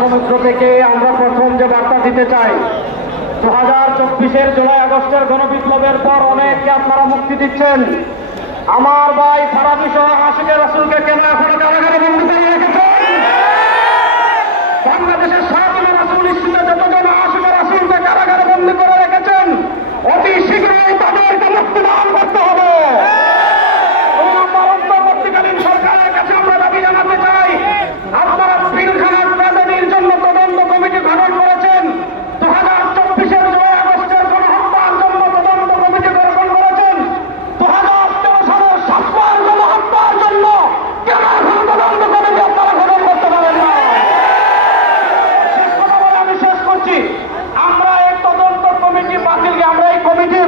সমুদ্র থেকে আমরা প্রথম যে বার্তা দিতে চাই দু হাজার চব্বিশের জুলাই আগস্টের গণবিপ্লবের পর অনেককে আপনারা মুক্তি দিচ্ছেন। আমার ভাই ফারাবি সহ আশিকের রাসুলকে কেন এখন কারাগারে বন্ধু করে রেখেছেন। বাংলাদেশের comité